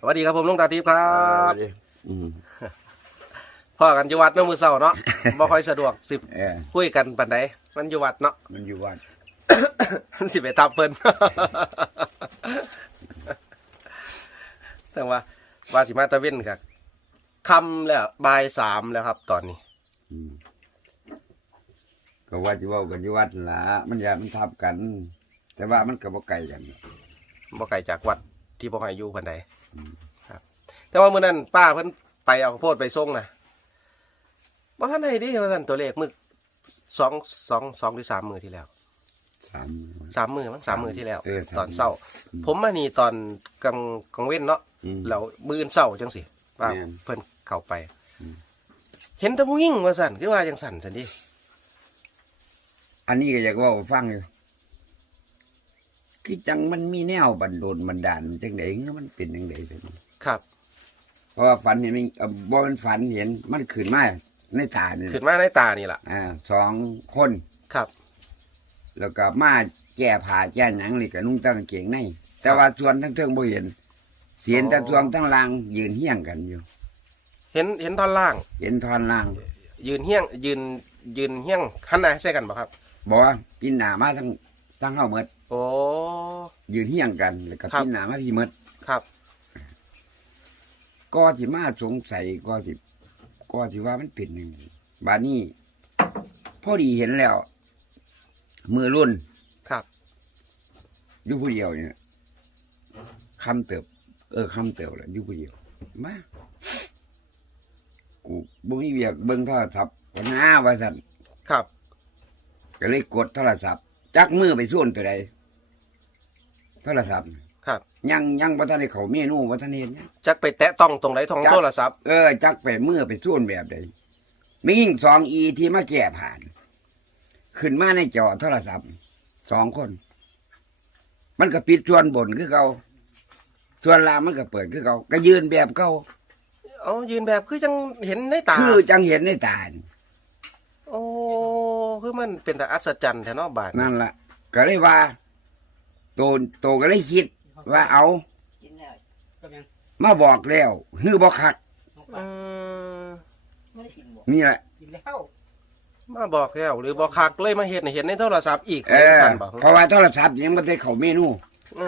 สวัสดีครับผมลุงตาทิพย์ครับอืมพ่อกันอยู่วัดเนาะมือเสาร์เนาะ บ่ค่อยสะดวกสิเออคุยกันปันใดมันอยู่วัดเนาะ มันอยู่วัดมันสิไปทับเพิ่น แต่ว่า ว่าสิมาตะเว้นครับคำแล้วบ่ายสามแล้วครับ ตอนนี้ อืมก็ว่าจะเว่ากันอยู่วัดนั่นล่ะมันอย่ามันทับกัน แต่ว่ามันก็บ่ไกลกัน บ่ไกลจากวัดที่บ่ให้อยู่ปันใดอืม ครับ แต่ว่ามื้อนั้นป้าเพิ่นไปเอาข้าวโพดไปส่งนะบ่ทันได้ดิว่าซั่นตัวเลขมื้อสองสองสองหรือสามมื้อที่แล้วสามสามมื้อมั้งสามมื้อที่แล้ว เออสามตอนเช้า ผมมานี่ตอนกลางกลางเว้นเนาะอืม แล้วมื้ออื่นเช้าจังสิว่าแม่นเพิ่นเข้าไป อืม เห็นแต่ผู้หญิงว่าซั่นคือว่าจังซั่นซั่นดิอันนี้ก็อยากเว่าให้ฟังอยู่ คือจังมันมีแนวบันโดลบันดาลจังไดมันเป็นจังไดซั่นครับ เพราะว่าฝันเห็นมันเอ่อบ่มันฝันเห็นมันขึ้นมาในตานี่ขึ้นมาในตานี่ล่ะอ่าสองคน ครับ แล้วก็มาแก้ผ้าแก้หนังนี่ก็นุ่งตั้งกางเกงใน แต่ว่าส่วนทั้งเทิงบ่เห็นเห็นแต่ส่วนทั้งล่างยืนเฮี้ยงกันอยู่ เห็นเห็นท่อนล่าง เห็นท่อนล่างยืนเฮี้ยงยืนยืนเฮี้ยงหันหน้าใส่กันบ่ครับบอกว่าพินหนามาทั้งทั้งเฮาหมด โอ้ ยืนเฮี้ยงกันแล้วก็ครับพินหนามาพี่หมดครับ ก็สิมาสงสัยก็สิก็สิว่ามันเป็นหนึ่งบาดนี้พอดีเห็นแล้ว มือรุ่นครับ อยู่ผู้เดียวเนี่ยคำเติบ เออคำเติบแหละอยู่ผู้เดียวมากูบ่มีเวียกเบิ่งโทรศัพท์ก็น้าว่าสั่น ครับ ก็เลยกดโทรศัพท์จักมือไปส่วนตัวใด โทรศัพท์ครับ ยังยังบ่ทันได้เข้าเมนูบ่ทันเห็นหยังจักไปแตะต้องตรงไหนของจัก โทรศัพท์เออจักไปมือไปส่วนแบบใดมียิ่งสองอีที่มาแก้ผ่าน ขึ้นมาในจอโทรศัพท์สองคน มันก็ปิดส่วนบนคือเขาส่วนล่างมันก็เปิดคือเขาก็ยืนแบบเขาเอายืนแบบคือจังเห็นในตา คือจังเห็นในตานี่โอ้คือมันเป็นแต่อัศจรรย์แท้เนาะบาดนั่นละก็เลยว่า โตโตก็เลยคิด ว่าเอา กินแล้วก็ยังมาบอกแล้วฮือบอกคักอืมไม่ได้กินบ่นี่แหละ กินแล้วมาบอกแล้วหรือบอกคักเลยมาเห็นให้เห็นในโทรศัพท์อีกเออสั่นบอกเพราะว่าโทรศัพท์ยังไม่ได้เข้าเมนูม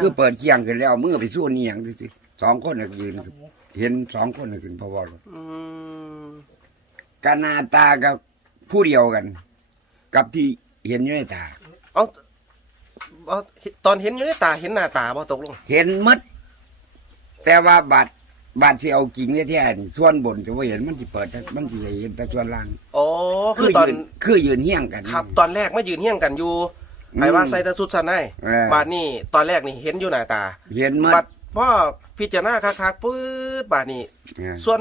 คือเปิดเคียงขึ้นแล้วมือไปสู้นี่อย่างที่สิสองคนน่ะยืนเห็นสองคนน่ะขึ้นพอวอลอืมกันหนาตากับผู้เดียวกัน กับที่เห็นอยู่ในตาเอา เอาตอนเห็นอยู่ในตาเห็นหน้าตาบ่ตกลง เห็นหมดแต่ว่าบาดบาดที่เอากิ่งแท้ๆนี่ส่วนบนจะว่าเห็นมันสิเปิดแต่มันสิเห็นแต่ส่วนล่างโอ้คือตอนยืนคือยืนเฮี้ยงกัน ครับ ตอนแรกมายืนเฮี้ยงกันอยู่อืมไอ้ว่าใส่แตะสุดสันได้เออบาดนี้ตอนแรกนี่เห็นอยู่หน้าตา เห็นหมดบัดพ่อพิจารณาคักๆปื๊ดบาดนี้เออส่วน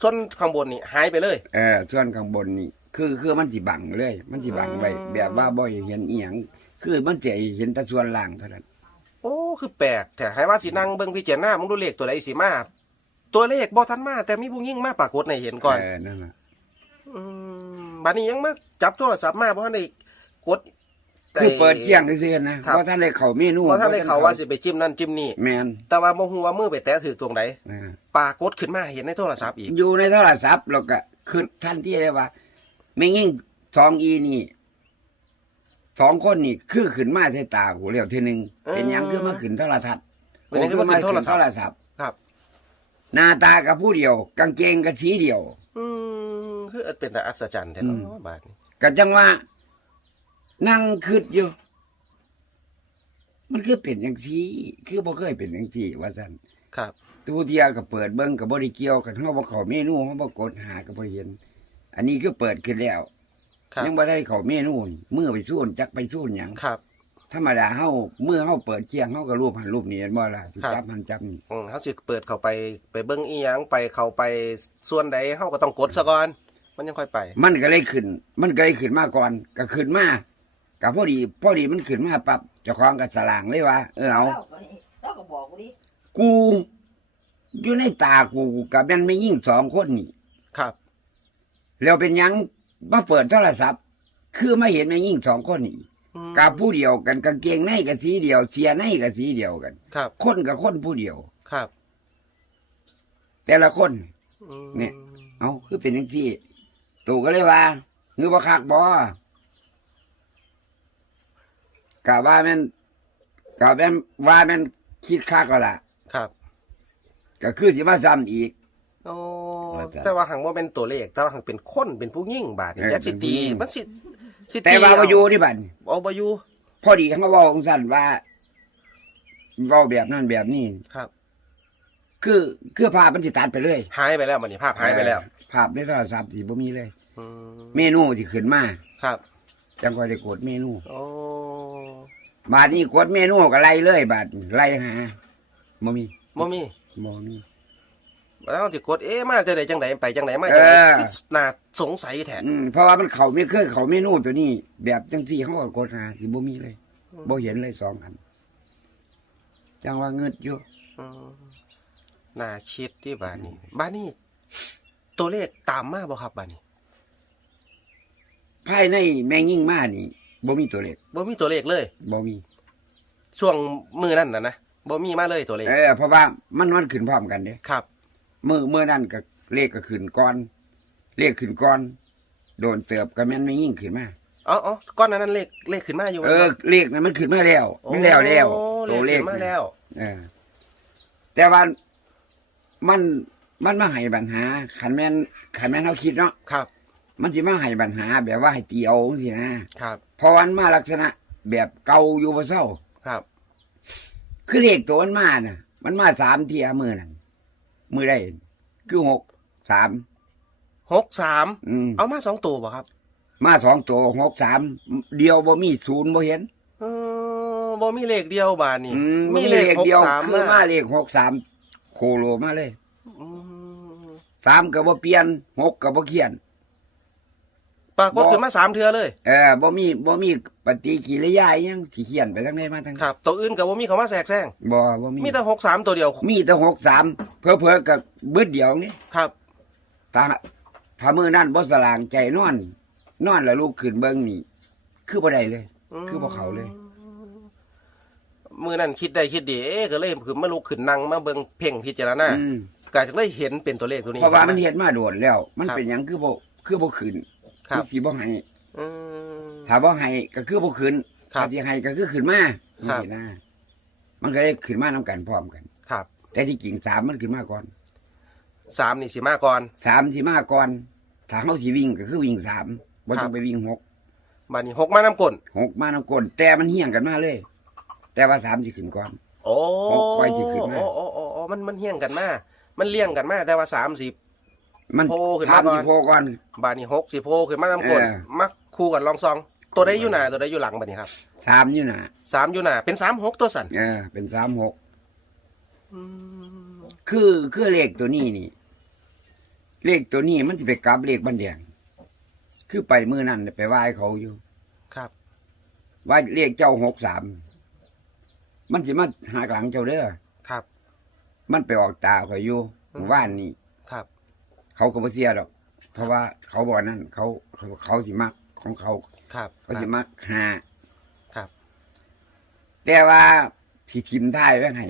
ส่วนข้างบนนี่หายไปเลย เออส่วนข้างบนนี่คือคือมันสิบังเลย มันสิบังไว้อืมแบบว่าบ่ให้เห็นอีหยัง คือมันจะให้เห็นแต่ส่วนล่างเท่านั้นโอ้คือแปลกแต่ให้ว่าสินั่งเบิ่งพิจารณามึงดูเลขตัวใดสิมาตัวเลขบ่ทันมา แต่มีผู้หญิงมาปรากฏให้เห็นก่อนเออนั่นแหละอืมบัดนี้ยังมาจับโทรศัพท์มาบ่ทันได้กดคือเปิดเที่ยงซื่อๆนะครับ เพราะท่านได้เข้าเมนูบ่ทันได้เขาว่าสิไปจิ้มนั่นจิ้มนี่แมนแต่ว่าบ่ฮู้ว่ามือไปแตะถือตรงไหนเออปรากฏขึ้นมาเห็นในโทรศัพท์อีกอยู่ในโทรศัพท์แล้วก็คือท่านที่ได้ว่าไม่ยิ่งสองอีนี่ สองคนนี่คือขึ้นมาใส่ตาหูเรียวทีหนึ่งเออเป็นหยังคือมาขึ้นโทรทัศน์เป็นหยังคือมาขึ้นโทรศัพท์โทรศัพท์ครับ หน้าตากับผู้เดียว กางเกงกับสีเดียว อืมคือเป็นแต่อัศจรรย์แท้เนาะบาดนี้ก็จังว่า นั่งคืดอยู่ มันคือเป็นอย่างที่คือบ่เคยเป็นอย่างที่ว่าซั่นครับ ตูเทียก็เปิดเบิ่งก็บ่ได้เกี่ยวกันเฮาบ่เข้าเมนูเฮาบ่กดหาก็บ่เห็น อันนี้คือเปิดขึ้นแล้ว ครับ ยังบ่ได้เข้าเมนูนี่มือไปสู้จักไปสู้หยังครับ ธรรมดาเฮาเมื่อเฮาเปิดเคียงเฮาก็รูปหันรูปนี้เห็นบ่ล่ะสิครับจับหันจับนี่อืมเขาสิเปิดเข้าไปไปเบิ่งอีหยังไปเข้าไปส่วนใดเฮาก็ต้องกดซะก่อน มันยังค่อยไป มันก็เลยขึ้น มันก็เลยขึ้นมาก่อนก็ขึ้นมาก็พอดีพอดีมันขึ้นมาปั๊บเจ้าของก็สลางเลยว่าเออเอา เราก็เราก็บอกกูดิกูอยู่ในตากูกับแม่นไม่ยิ่งสองคนนี่ครับ แล้วเป็นหยัง มาเปิดโทรศัพท์ คือมาเห็นไม่ยิ่งสองคนนี่อืมกับผู้เดียวกันกางเกงในกับสีเดียว เสียในกับสีเดียวกัน ครับ คนกับคนผู้เดียว ครับ แต่ละคนอืมเนี่ย เอาคือเป็นอย่างที่ตู่ก็เลยว่าหรือว่าคักบอกะว่าแม่นกะแม่นว่าแม่นคิดคักก็ล่ะ ครับ ก็คือสิมาซ้ำอีก โอ้ว่า แต่แต่ว่าหังว่าเป็นตัวเลข แต่ว่าหังเป็นคนเป็นผู้ยิ่งบาดนี่เออจักสิตีเป็นผู้หญิงมันสิสิแต่ว่าบ่อยู่ที่บัดนี้เอาบ่อยู่พอดีเขาเว้าของสั่นว่าเว้าแบบนั้นแบบนี้ครับ คือคือภาพมันสิตัดไปเลยหายไปแล้วมันนี่ภาพหายไปแล้วเออภาพในโทรศัพท์สิบ่มีเลยอืมเมนูที่ขึ้นมาครับจังค่อยได้กดเมนูโอ้บาดนี้กดเมนูก็ไล่เลยบาดไล่หาบ่มีบ่มีบ่มี แล้วสิกดเอ๊ะมาจะได้จังไดไปจังไดมาจังไดเออคือน่าสงสัยแท้ อืมเพราะว่ามันเขาไม่เคยเขาเมนูตัวนี้ แบบจังซี่เขาก็กดหาสิบ่มีเลยบ่เห็นเลยสองอันจังว่าเงิดอยู่อืมน่าคิดที่บาดนี้บาดนี้ ตัวเลขตามมาบ่ครับบาดนี้ภายในแมงยิ่งมานี่บ่มีตัวเลขบ่มีตัวเลขเลย บ่มี ช่วงมือนั่นน่ะนะบ่มีมาเลยตัวเลขเออเพราะว่ามันมันขึ้นพร้อมกันเด้ครับ มือมือนั่นก็เลขก็ขึ้นก่อน เลขขึ้นก่อน โดนเติบก็แม่นไม่ยิ่งขึ้นมาอ๋ออ๋อก้อนนั้นนั้นเลขเลขขึ้นมาอยู่ เออเลขนั้นมันขึ้นมาแล้วมันแล้วแล้วโอ้ตัวเลขขึ้นมาน่ะแล้วเออ แต่ว่ามันมันมาให้ปัญหาขันแม่นขันแม่นเขาคิดเนาะครับ มันสิมาให้ปัญหา แบบว่าให้ตีเอาสินะครับเพราะวันมาลักษณะ แบบเก่าอยู่บ่เศร้าครับ คือเลขตัวมันมาน่ะ มันมาสามเทียมือนั่น มือได้คือหกสามหกสามอืมเอามาสองตัวบ่ครับมาสองตัวหกสามเดียวบ่มีศูนย์บ่เห็น เออบ่มีเลขเดียวบาดนี้อืมมีมีเลเลขขหกเดียวสามคือมามาเลขหกสามโคโลมาเลยอืมสามก็บ่เปลี่ยนหกก็บ่เขียนป รากฏขึ้นมาสามเทือเลย เออบ่มีบ่มีปฏิกิริยาอิหยังที่เขียนไปทางใดมาทางครับตัวอื่นกับบ่มีเขามาแทรกแซงบ่บ่มีมีแต่หกสามตัวเดียวมีแต่หกสามเพิ่อๆกับเบิดเดียวนี่ครับ ถ้าถ้ามือนั่นบ่สลางใจนอน นอนแล้วลูกขึ้นเบิ่งนี่ คือบ่ได้เลย คือบ่เข้าเลย มือนั่นคิดได้คิดดีเอ๊ะก็เลยคือมาลุกขึ้นนั่งมาเบิ่งเพ่งพิจารณาอืม ก็จะได้เห็นเป็นตัวเลขตัวนี้เพราะว่ามันเฮ็ดมาโดดแล้ว มันครับเป็นหยังคือบ่คือบ่ขึ้น ครับสิบ่ให้อืม ถ้าบ่ให้ก็คือบ่ขึ้นครับถ้าสิให้ก็คือขึ้นมาครับ นี่นะมันก็เลยขึ้นมานํกันพร้อมกัน ครับแต่ที่จริงสามมันขึ้นมาก่อนสามนี่สิมาก่อน สามสิมาก่อนถ้าเฮาสิวิ่งก็คือวิ่งสามบ่ครัต้อบ งไปวิ่งหกบาดนี้หกมาน้ำกลนหกมานํกลแต่มันเฮี้ยงกันมาเลย แต่ว่าสามสิขึ้นก่อน โอ้หกไฟสิขึ้นมา โอ้โอ้โอ้โอ้มันมันเฮี้ยงกันมา มันเลี่ยงกันมา แต่ว่าสามสิบ มันโผล่ขึ้นสามาก่อนสิโผล่ก่อน บาดนี้หกสิโพขึ้นมาน้ำกลนเออมักคู่กันลองซอง ตัวใดอยู่หน้าตัวใดอยู่หลังบาดนี้ครับสามอยู่น่ะสามอยู่หน้าเป็นสามหกตัวสันเออเป็นสามหกคือคือเลขตัวนี้นี่ เลขตัวนี้มันจะไปกลับเลขบันแดงคือไปมือนั่นไปไหว้เขาอยู่ครับ ไหว้เลขเจ้าหกสามมันสิมาหากหลังเจ้าเด้อครับ มันไปออกตาข่อยอยู่อืม ว่านนี่ครับ เขาก็บ่เสียดอก เพราะว่าเขาบอกนั่นเขาเขาเขาสิมักของเขาครับเขาสิมักหาครับ แต่ว่าที่ทิมท้ายไว้ให้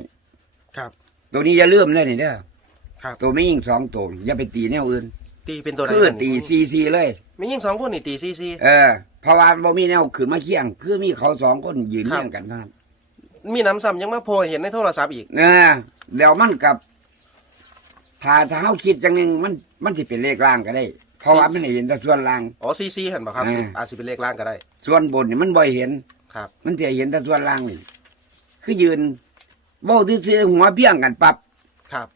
ครับ ตัวนี้อย่าลืมเลยนี่เด้อครับตัวไม่ยิงสองตัวอย่าไปตีแนวอื่น ตีเป็นตัวใดคือบัดนี้ตีซีซีเลยมียิ่งสองคนนี่ตีซีซีเออเพราะว่าบ่มีแนวขึ้นมาเคียง คือมีเขาสองคนยืนครับเคียงกันเท่านั้นมีน้ำซ้ำยังมาโพยเห็นในโทรศัพท์อีกเออเดี๋ยวมันกับ ถ้าถ้าเฮาคิดจังหนึงมันมันสิเป็นเลขล่างก็ได้ เพราะว่ามันเห็นแต่ส่วนล่าง อ๋อซีซีเห็นป่ะครับ อ่า อาจจะเป็นเลขล่างก็ได้ ส่วนบนนี่มันบ่เห็น ครับ มันจะเห็นแต่ส่วนล่างนี่คือยืนเว้าซื่อๆหัวเพียงกันปรับครับ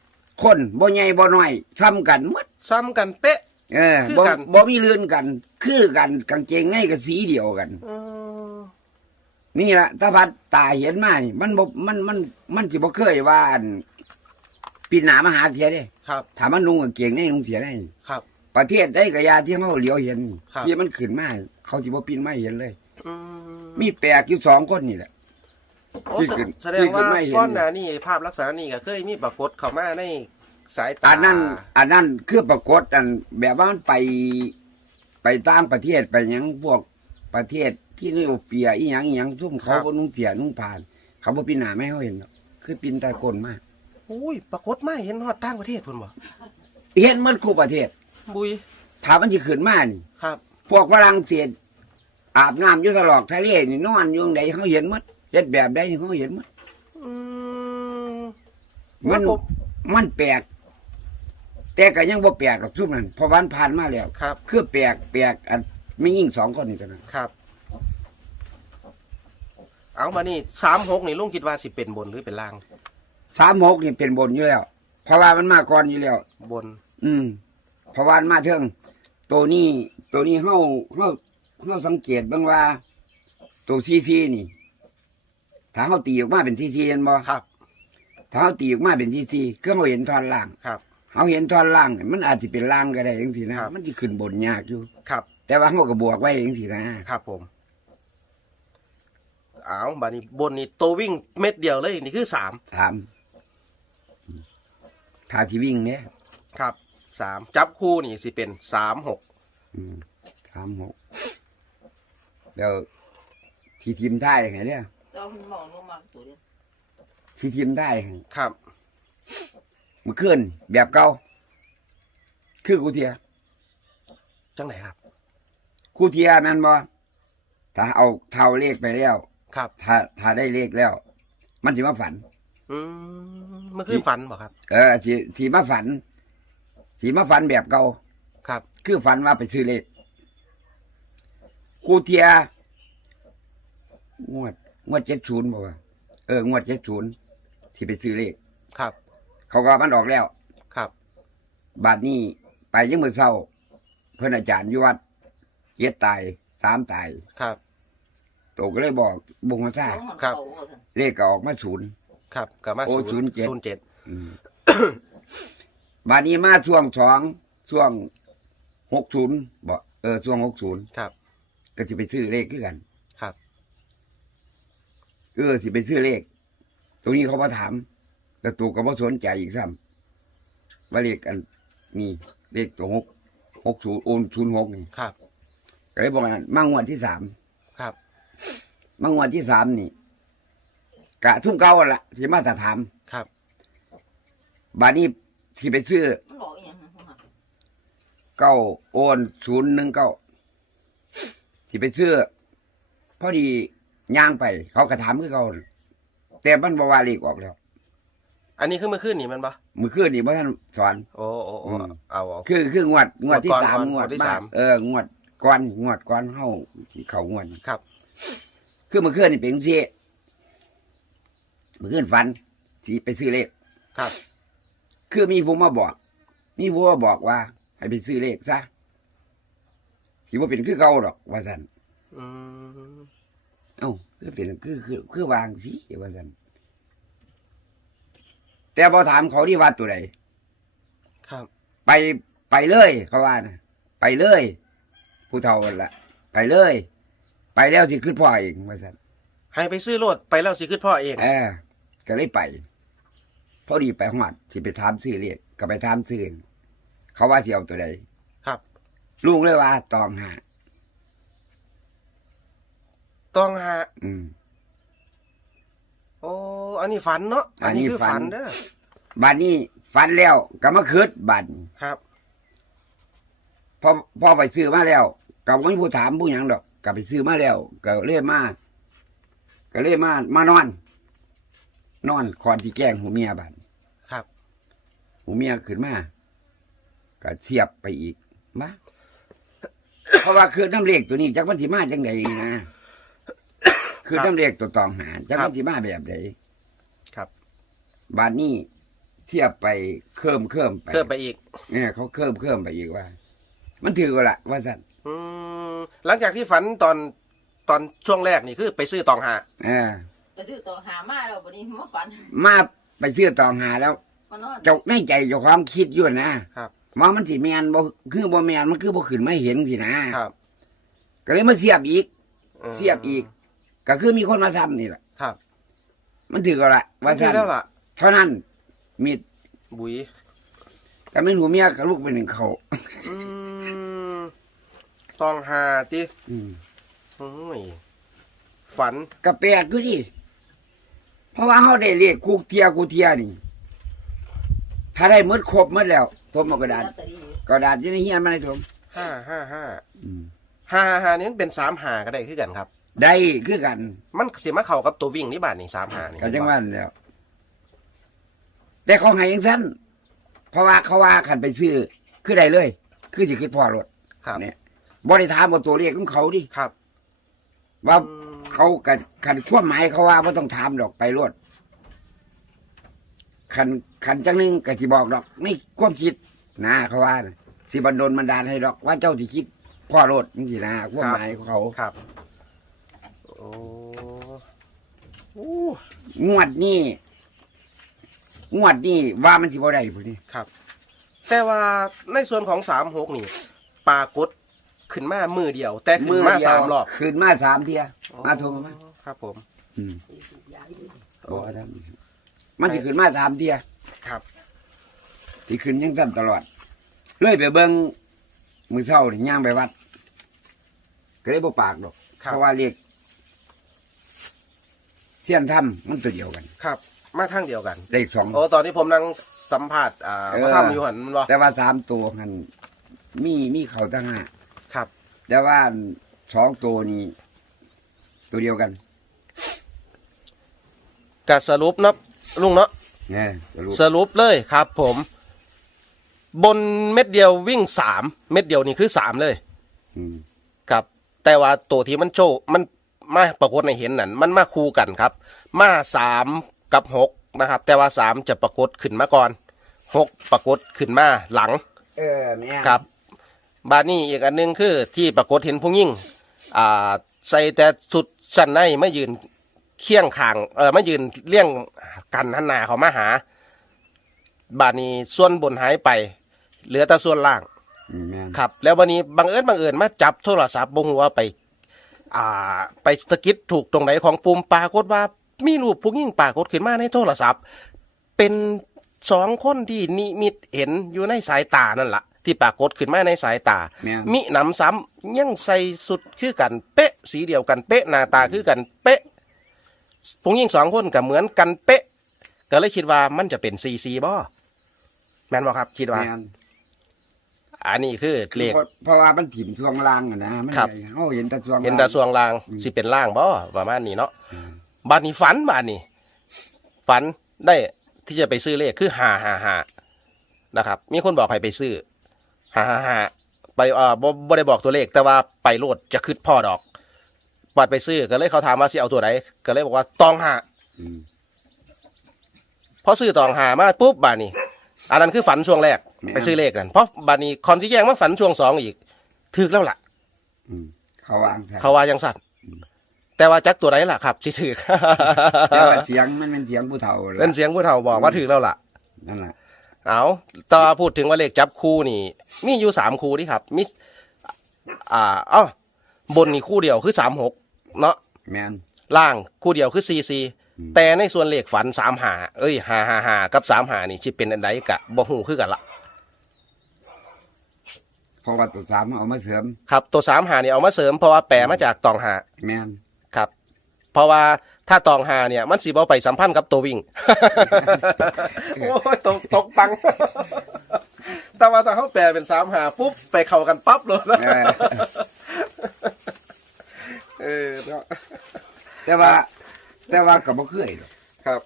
คนบ่ใหญ่บ่น้อยซ้ำกันหมดซ้ำกันเป๊ะ เออคือบ่กัน บ่มีเลื่อนกัน คือกันกางเกงในก็สีเดียวกันเออนี่ละถ้าพัดตาเห็นมานี่มันบ่มันมันมันสิบ่เคยว่าอัน ปีหนามาหาเสียเด้ครับถ้ามันนุ่งกางเกงในนุ่งเสียได้ครับ ประเทศได้กะยาที่เขาเหลียวเห็นครับ ที่มันขึ้นมาเขาสิบ่ปีนไม่เห็นเลย อืมีแปลกอยู่สองคนนี่แหละ โอ้ที่แสขึ้นแสดงว่าที่ขึ้นไม่เห็น ก้อนหนานี่ภาพลักษณะนี่ก็เคยมีปรากฏเข้ามาในสายตาอันนั้นอันนั้นคือปรากฏอันแบบว่ามันไปไปต่างประเทศไปหยังพวกประเทศที่นิโอเปียอีหยังอีหยังซุ่มเขาบ่นุ่งเสียนุ่งผ่าน เขาบ่ปีนหน้าไม่ให้เขาเห็นหรอกคือปีนตะกนมาก ออุ้ยปรากฏมาเห็นฮอดต่างประเทศพุ่นบ่เห็นมันกูประเทศบุยถามมันสิขึ้นมานี่ครับ พวกฝรั่งเศสอาบน้ำอยู่ตลอดทะเลนี่นอนอยู่ไหนเขาเห็นหมดเฮ็ดแบบใดนี่เขาเห็นหมดอืมมันผม มันแปลกแต่ก็ยังบ่แปลกหรอกซุมนั้นเพราะวันผ่านมาแล้วครับ คือแปลกแปลกอันไม่ยิ่งสองคนนี่เท่านั้นครับ เอามานี่สามหกนี่ลุงคิดว่าสิเป็นบนหรือเป็นล่าง สามหกนี่เป็นบนอยู่แล้วเพราะว่ามันมาก่อนอยู่แล้ว บน อืมเพราะว่ามันมาเทิงตัวนี้ตัวนี้เฮาเฮาเฮาสังเกตเบ้างว่า ตัวซีซีนี่ ถ้าเฮาตีออกมาเป็นซีซีเห็นบ่ครับ ถ้าเฮาตีออกมาเป็นซีซีคือเฮาเห็นท่อนล่างครับเฮาเห็นท่อนล่างเนี่ยมันอาจจะเป็นล่างก็ได้จังซี่นะ ครับ มันสิขึ้นบนยากอยู่ ครับ แต่ว่าเฮาก็บวกไว้จังซี่นะครับผมเอาบานี้บนนี่ตัววิ่งเม็ดเดียวเลยนี่คือสามถามอืม ถ้าที่วิ่งเนี่ยครับสามจับคู่นี่สิเป็นสามหกอืมสามหกแล้วที่ทีมได้ไงเนี่ยเราคุณมองลงมาตัวเดียวที่ทีมได้ไงครับมันขึ้นแบบเก่าคือกูเทียจังไหนครับกูเทียแมันบ่ถ้าเอาเท่าเลขไปแล้ว ครับ ถ้าถ้าได้เลขแล้ว มันสิมาฝัน อืมเมื่อคืนฝันบ่ครับ เออที่ที่มาฝันที่มาฝันแบบเก่าครับ คือฝันว่าไปซื้อเลขกูเทียงวดงวดเจ็ดศูนย์บอกว่าเอองวดเจ็ดศูนย์ที่ไปซื้อเลขครับ เขาก็มันออกแล้ว ครับบาทนี้ไปยังมือเศร้า เพื่อนอาจารย์อยุวัดเจ็ดตายสามตายครับ โตก็เลยบอกบุงมาซ่าครับ เลขก็ออกมาศูนย์ ครับกลับมาโอ้ศูนย์07ศูนย์เจ็ดอืมบาทนี้มาช่วงสองช่วงหกศูนย์บอกเออช่วงหกศูนย์ครับ ก็จะไปซื้อเลขขึ้นกันครับ เออสิไปซื้อเลข ตรงนี้เขามาถามกระตูกก็บ่สนใจอีกซ้ำว่าเลขอันนี่เลขตัวหกหกศูนย์โอนศูนย์หกนี่ครับ ก็เลยบอกว่ามั่งวดที่สามครับ มั่งวดที่สามนี่ กะทุ่มเก่าหั่นละที่มาตรถามครับ บาดนี้ที่ไปซื้อมันบอกอย่างนั้นเก้าโอนศูนย์หนึ่งเก้าที่ไปซื้อพอดีย่างไป เขากระถามคือเขาแต่มันบวาเลขออกแล้ว อันนี้คือเมื่อคืนนี่มันปะมือคืนนี่พ่ท่านสอน โอ้โอ้โอ้อืม เอาเอา คือคืองวดงวดที่งวดก่อนสามก่อนงวดงวดที่บ้สาม เอองวดก้อนงวดก้อนเฮาที่เขางวด ครับ คือเมื่อคืนนี่เป็นสิ เมื่อคืนฝันสิไปซื้อเลขครับ คือมีผู้มาบอก มีผู้มาบอกว่า ให้ไปซื้อเลขซะสิว่าเป็นคือเก่าดอกว่าสันอืมเอ้าคือเป็นคือคือคือวางสิว่าสันแต่พอถามเขาที่วัดตัวไหนครับ ไปไปเลยเขาว่านะไปเลย ผู้เฒ่านั่นละไปเลย ไปแล้วสิขึ้นพ่อเองว่าสันให้ไปซื้อรถไปแล้วสิขึ้นพ่อเอง เออ ก็เลยไปพอดีไปหอดสิไปถามซื้อเลขก็ไปถามซื้อเขาว่าสิเอาตัวใดครับลุงเลยว่าตองหาต้องหาอืมโอ้อันนี้ฝันเนาะอันนี้อันนี้คือฝัฝันนเด้อบัดนี้ฟันแล้วก็มาคืดบัดครับพอพอไปซื้อมาแล้วก็ไม่มีผู้ถามผู้หยังดอกก็ไปซื้อมาแล้วก็เลยมาก็เลยมามานอน นอนคอนที่แจ้งหูเมียบัดครับหูเมียขึ้นมาก็เทียบไปอีกมาเพราะว่าคือน้ำเลขตัวนี้จักมันสิมาจังไดนะคือน้ำเลขตัวตองหาจักมันสิมาแบบใดครับบาดนี้เทียบไปเคิ่มเคิ่มไปเพิ่มไปอีก เนี่ยเขาเคิ่มเคิ่มไปอีกว่า มันถือก็ละว่าสั่นอืมหลังจากที่ฝันตอนตอนช่วงแรกนี่คือไปซื้อตองหาเออ ไปซื้อตัวหามาแล้ววันนี้มาฝันมาไปซื้อตองหาแล้ว มานอนเจกในใจเจ้าความคิดอยู่นะครับ ว่ามันสิแมนบ่คือบ่แมนมันคือบ่ขึ้นไม่เห็นสินะ ครับก็เลยมาเสียบอีก อืมเสียบอีก ก็คือมีคนมาซ้ำนี่แหละครับมันถือก็ละวัว่านที่สั่นแล้วล่ะ เท่านั้นมีดบุยก็ไม่รู้เมียกับลูกเป็นหนึ่งเขาอืมตองหาติอืมโอ้ยฝันก็แปลกอยู่ดิ เพราะว่าเฮาได้เรียกกูเทียกูเทียนี่ ถ้าได้หมดครบหมดแล้วทมเอากระดาษลอตเตอรี่กระดาษอยู่ในเฮียนมาในทมห้าห้าห้าอืมห้าห้าห้านี่มันเป็นสามหาก็ได้คือกันครับ ได้คือกันมันสิมาเข้ากับตัววิ่งนี่บาทนี่สามหานี่ก็จังว่านั่นแหล้ว แต่เขาให้ยังสั้นเพราะว่าเขาว่าขันไปซื้อคือได้เลย คือสิคิดพอรถครับเนี่ยบริถามว่าตัวเลขของเขาดิครับ ว่าอืม เขากับขันช่วหมายเขาว่าไม่ต้องถามดอกไปรถขันขันจังหนึงก็สิบอกดอกไม่ความคิดนะเขาว่าน่ะสิบันดลมันดาลให้ดอกว่าเจ้าที่คิดพ่อรถนี่สินะความหมายของเขา ครับ โอ้โอ้งวดนี้งวดนี้ว่ามันสิบ่ได้พุ่นนี่ ครับ แต่ว่าในส่วนของสามหกนี่ ปรากฏ ขึ้นมามือเดียว แต่ขึ้นมาเดียวสามรอบ ขึ้นมาสามเทียมาโทรมาครับผมอืมบอกว่าทำมันสิขึ้นมาสามเทียครับสิขึ้นยังสั้นตลอด เลยไปเบิ่งมือเช้านี่ย่างไปวัดก็เลยบ่ปากดอกครับเพราะว่าเรียกเสี้ยนถ้ำมันตัวเดียวกัน ครับ มาทางเดียวกันเลขสองโอ้ตอนนี้ผมนั่งสัมผัสอ่าเออมาทำอยู่หันมันบ่แต่ว่าสามตัวมันมีมีเขาตั้งห้าครับ แต่ว่าสองตัวนี้ ตัวเดียวกันกสรุปเนาะลุงเนาะเนี่ยสรุปสรุปเลยครับผม บนเม็ดเดียววิ่งสามเม็ดเดียวนี่คือสามเลย อืมครับ แต่ว่าตัวที่มันโชว์มันมาปรากฏในเห็นนั่นมันมาคู่กันครับ มาสามกับหกนะครับ แต่ว่าสามจะปรากฏขึ้นมาก่อนหกปรากฏขึ้นมาหลัง เออแม่ครับ บาดนี้อีกอันหนึงคือที่ปรากฏเห็นผู้ยิ่งอ่าใส่แต่สุดสั้นในไม่ยืนเคียงข้างเออไม่ยืนเลี่ยงกันหันหน้าเขามาหา บาดนี้ส่วนบนหายไป เหลือแต่ส่วนล่าง อืมแม่นครับแล้ววันนี้บังเอิญบังเอิญมาจับโทรศัพท์บงหัวาไป อ่า ไปสะกิดถูกตรงไหนของปุ่มปรากฏว่ามีรูปผู้ยิ่งปรากฏขึ้นมาในโทรศัพท์ เป็นสองคนที่นิมิตเห็นอยู่ในสายตานั่นแหละ ที่ปรากฏขึ้นมาในสายตา แม่น มิหนำซ้ำยังใส่สุดคือกันเป๊ะสีเดียวกันเป๊ะหน้าตาคือกันเป๊ะผู้หญิงสองคนก็เหมือนกันเป๊ะ ก็เลยคิดว่ามันจะเป็นซีซีบ่แม่นบ่ครับคิดว่า แม่นอันนี้คือเลข เพราะเพราะว่ามันถิ่มช่วงล่างอะนะมันครับ ใหญ่เฮาเห็นแต่ช่วงเห็นแต่ล่างส่วงล่างอืม สิเป็นล่างบ่ประมาณนี้เนาะอืมบ้านนี้ฝันบ้านนี้ฝันได้ที่จะไปซื้อเลขคือหาหาหานะครับ มีคนบอกให้ไปซื้อ หาหาหาไปเอ่อบ่บ่ได้บอกตัวเลข แต่ว่าไปโลดจะคืดพ่อดอกบัดไปซื้อก็เลยเขาถามว่าสิเอาตัวไหนก็เลยบอกว่าตองหาอืมพอซื้อตองหามาปุ๊บบ้านนี้ อันนั้นคือฝันช่วงแรกแม่นไปซื้อเลขนั่นเพราะบ้านนี้คอนสิแยงมาฝันช่วงสองอีกถึกแล้วล่ะ อืมเขาวางใช่เขาว่ายังสั่นแต่ว่าจักตัวไหนล่ะครับสิถือแต่ว่าเสียงมันเป็นเสียงผู้เฒ่าล่ะเป็นเสียงผู้เฒ่าบอกว่าถือแล้วล่ะ นั่นแหละ เอาต่อพูดถึงว่าเลขจับคู่นี่ มีอยู่สามคู่ที่ครับ มี อ่าอ้อบนนี่คู่เดียวคือสามหกเนาะแม่นล่างคู่เดียวคือซีซีอืมแต่ในส่วนเลขฝันสามหาเอ้ยหาหาหากับสามหานี่จะเป็นอันใดกะบ่หูคือกันละเพราะว่าตัวสามเอามาเสริม ครับ ตัวสามหานี่เอามาเสริมเพราะว่าแปลมาจากตองหาแม่นครับ เพราะว่า ถ้าตองหาเนี่ยมันสีบอไปสัมพันธ์กับตัววิ่ง โอ้ยตกตกตัง แต่ว่าถ้าเขาแปลเป็นสามหาปุ๊บไปเข้ากันปั๊บเลยนะเออเออเนาะแต่ว่า แต่ว่าก็บ่เคยหรอกครับ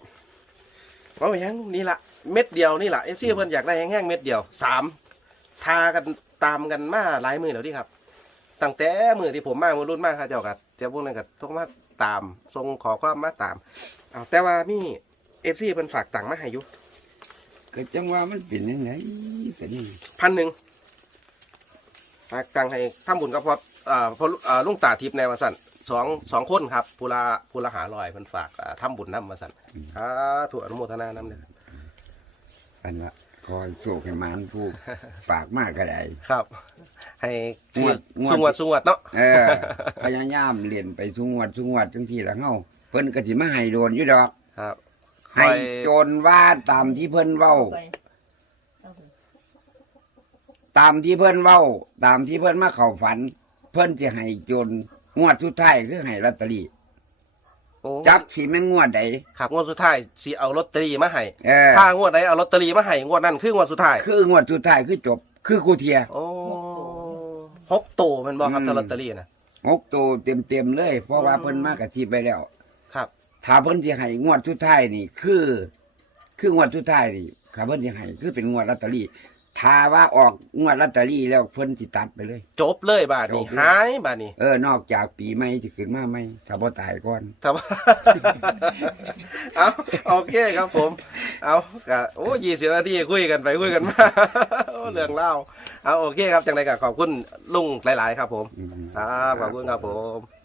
ว่าไปยังนี่ละเม็ดเดียวนี่ละเอฟซีเพิ่นอยากได้แห้งๆเม็ดเดียวสามทากันตามกันมาหลายมือแล้วดิครับตั้งแต่มือที่ผมมามือรุ่นมากครับเจ้ากัเจ้าพวกนั้นก็ทุกมา ตามทรงขอความมาตามเอาแต่ว่ามีเอฟซีเพิ่นฝากตังค์มาให้อยู่ก็จังว่ามันเป็นยังไงก็นี่พันหนึ่งฝากตังค์ให้ทำบุญกับพออ่าพออ่าลุงตาทิพย์ในวันสันสองสองคนครับภูลาภูลาหาลอยเพิ่นฝากอ่าทำบุญน้ำวันสันอ่าถูกอนุโมทนาน้ำเลยอันละ คอยสู้ให้หมานผู้ฝากมากก็ได้ ครับ ให้งวดงวดสุงวดสุงวดเนาะเออ พยายามเรียนไปสุงวดสุงวดจังที่ละเฮาเพิ่นก็สิมาให้โดนอยู่ดอก ครับคให้อยโจรว่าตามที่เพิ่นเว้า ไปเอาไปตามที่เพิ่นเว้า ตามที่เพิ่นมาเข้าฝัน เพิ่นจะให้โจรงวดสุดท้ายคือให้ลอตเตอรี่ โอ้จักสิแม่นงวดใดครับงวดสุดท้ายสิเอาลอตเตอรี่มาให้เออถ้างวดใดเอาลอตเตอรี่มาให้งวดนั้นคืองวดสุดท้ายคืองวดสุดท้ายคือจบ คือครูเทียโอ้หกตัวแมันบอกครับอืมถ้าลอตเตอรี่นะหกตัวเต็มๆเลย เพราะว่าอืมเพิ่นมากระทิบไปแล้ว ครับถ้าเพิ่นสิให้งวดสุดท้ายนี่ คือ คืองวดสุดท้ายนี่ถ้าเพิ่นสิให้คือเป็นงวดลอตเตอรี่ ถ้าว่าออกงวดลอตเตอรี่แล้วเพิ่นสิตัดไปเลย จบเลยบาทนี้จบเลย หายบาทนี้เออนอกจากปีใหม่จะขึ้นมาไหมถ้าบ่ตายก่อนครับเอาโอเคครับผม เอากะโอ้ยี่สิบนาทีคุยกันไปคุยกันมา โอ้เรื่องเล่าเอาโอเคครับจังไรก็ขอบคุณลุงหลาย ๆ ครับผมอืมครับขอบคุณครับผม